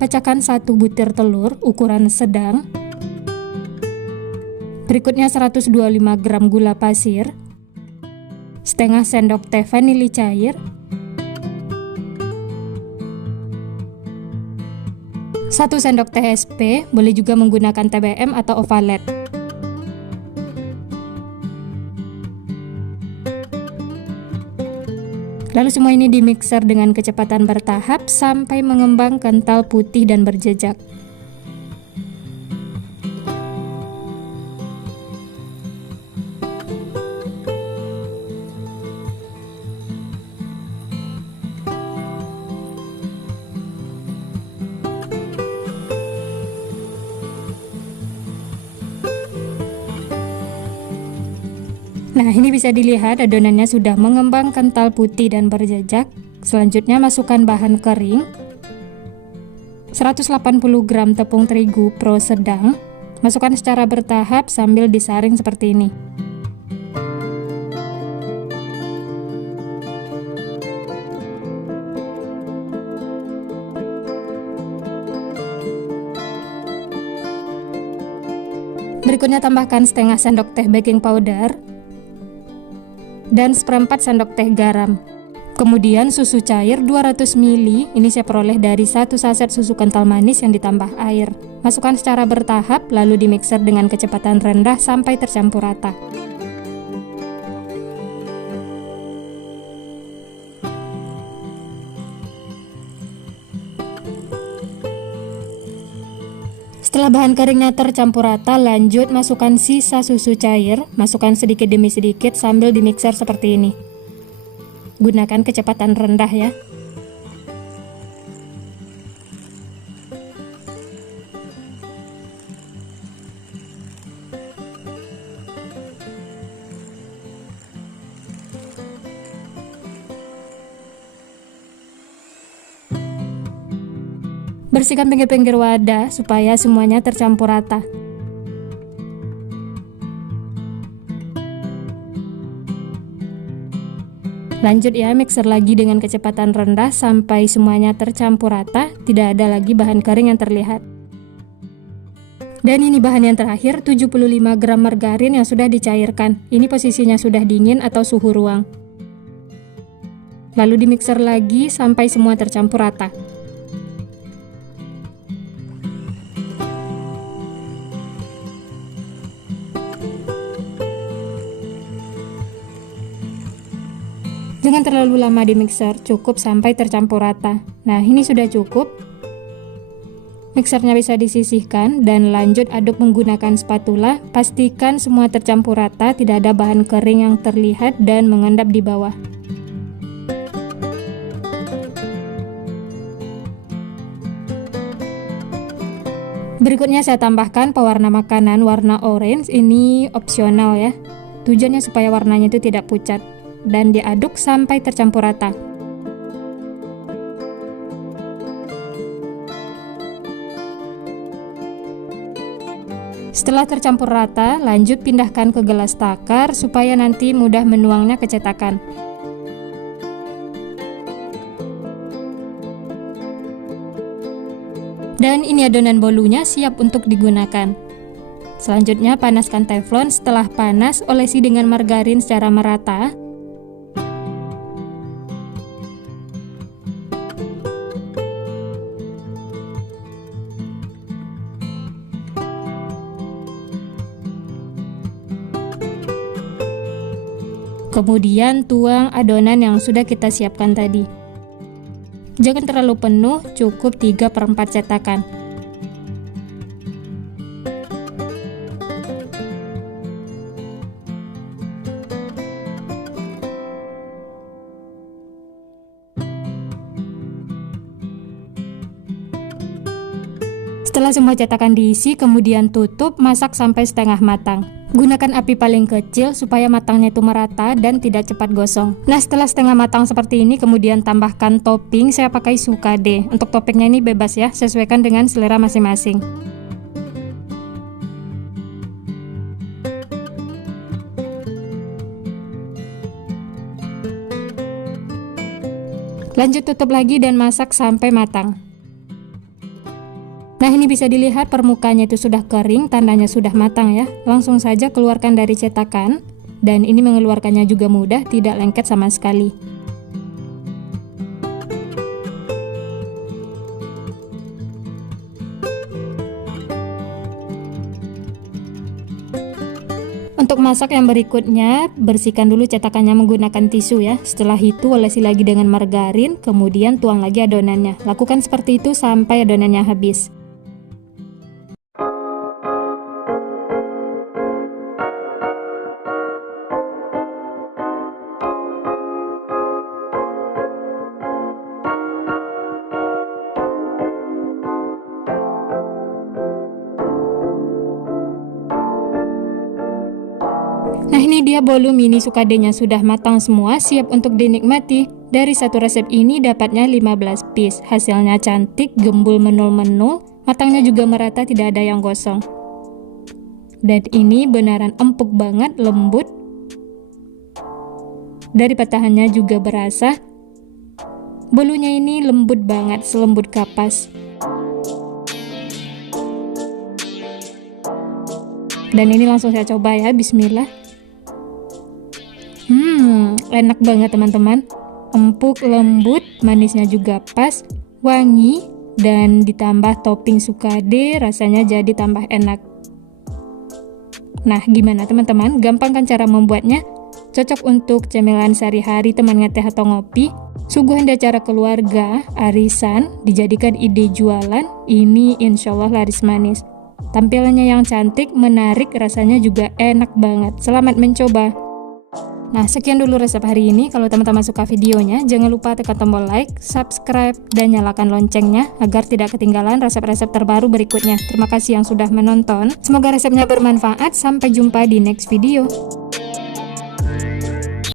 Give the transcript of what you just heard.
pecahkan 1 butir telur ukuran sedang. Berikutnya 125 gram gula pasir, setengah sendok teh vanili cair, 1 sendok teh SP, boleh juga menggunakan TBM atau ovalet. Lalu semua ini dimixer dengan kecepatan bertahap sampai mengembang kental putih dan berjejak. Nah, ini bisa dilihat adonannya sudah mengembang kental putih dan berjejak. Selanjutnya masukkan bahan kering. 180 gram tepung terigu pro sedang. Masukkan secara bertahap sambil disaring seperti ini. Berikutnya tambahkan setengah sendok teh baking powder dan seperempat sendok teh garam. Kemudian susu cair 200 ml, ini saya peroleh dari 1 saset susu kental manis yang ditambah air. Masukkan secara bertahap, lalu dimixer dengan kecepatan rendah sampai tercampur rata. Setelah bahan keringnya tercampur rata, lanjut masukkan sisa susu cair, masukkan sedikit demi sedikit sambil dimixer seperti ini. Gunakan kecepatan rendah ya. Bersihkan pinggir-pinggir wadah supaya semuanya tercampur rata. Lanjut ya, mixer lagi dengan kecepatan rendah sampai semuanya tercampur rata, tidak ada lagi bahan kering yang terlihat. Dan ini bahan yang terakhir, 75 gram margarin yang sudah dicairkan. Ini posisinya sudah dingin atau suhu ruang. Lalu dimixer lagi sampai semua tercampur rata. Jangan terlalu lama di mixer, cukup sampai tercampur rata. Nah, ini sudah cukup. Mixernya bisa disisihkan dan lanjut aduk menggunakan spatula. Pastikan semua tercampur rata, tidak ada bahan kering yang terlihat dan mengendap di bawah. Berikutnya saya tambahkan pewarna makanan warna orange, ini opsional ya. Tujuannya supaya warnanya itu tidak pucat. Dan diaduk sampai tercampur rata. Setelah tercampur rata, lanjut pindahkan ke gelas takar supaya nanti mudah menuangnya ke cetakan. Dan ini adonan bolunya siap untuk digunakan. Selanjutnya panaskan teflon, setelah panas olesi dengan margarin secara merata. Kemudian tuang adonan yang sudah kita siapkan tadi. Jangan terlalu penuh, cukup 3/4 cetakan. Setelah semua cetakan diisi, kemudian tutup, masak sampai setengah matang. Gunakan api paling kecil supaya matangnya itu merata dan tidak cepat gosong. Nah, setelah setengah matang seperti ini, kemudian tambahkan topping. Saya pakai sukade. Untuk toppingnya ini bebas ya, sesuaikan dengan selera masing-masing. Lanjut tutup lagi dan masak sampai matang. Nah, ini bisa dilihat permukaannya itu sudah kering, tandanya sudah matang ya. Langsung saja keluarkan dari cetakan, dan ini mengeluarkannya juga mudah, tidak lengket sama sekali. Untuk masak yang berikutnya, bersihkan dulu cetakannya menggunakan tisu ya. Setelah itu olesi lagi dengan margarin, kemudian tuang lagi adonannya. Lakukan seperti itu sampai adonannya habis. Nah, ini dia bolu mini sukadenya sudah matang semua, siap untuk dinikmati. Dari satu resep ini dapatnya 15 piece. Hasilnya cantik, gembul menul-menul, matangnya juga merata, tidak ada yang gosong. Dan ini beneran empuk banget, lembut. Dari patahannya juga berasa. Bolunya ini lembut banget, selembut kapas. Dan ini langsung saya coba ya, bismillah. Enak banget teman-teman. Empuk, lembut, manisnya juga pas, wangi, dan ditambah topping sukade, rasanya jadi tambah enak. Nah, gimana teman-teman? Gampang kan cara membuatnya? Cocok untuk cemilan sehari-hari, teman ngeteh atau ngopi, suguhan di acara keluarga, arisan, dijadikan ide jualan, ini insya Allah laris manis. Tampilannya yang cantik, menarik, rasanya juga enak banget. Selamat mencoba! Nah, sekian dulu resep hari ini. Kalau teman-teman suka videonya, jangan lupa tekan tombol like, subscribe, dan nyalakan loncengnya agar tidak ketinggalan resep-resep terbaru berikutnya. Terima kasih yang sudah menonton. Semoga resepnya bermanfaat. Sampai jumpa di next video.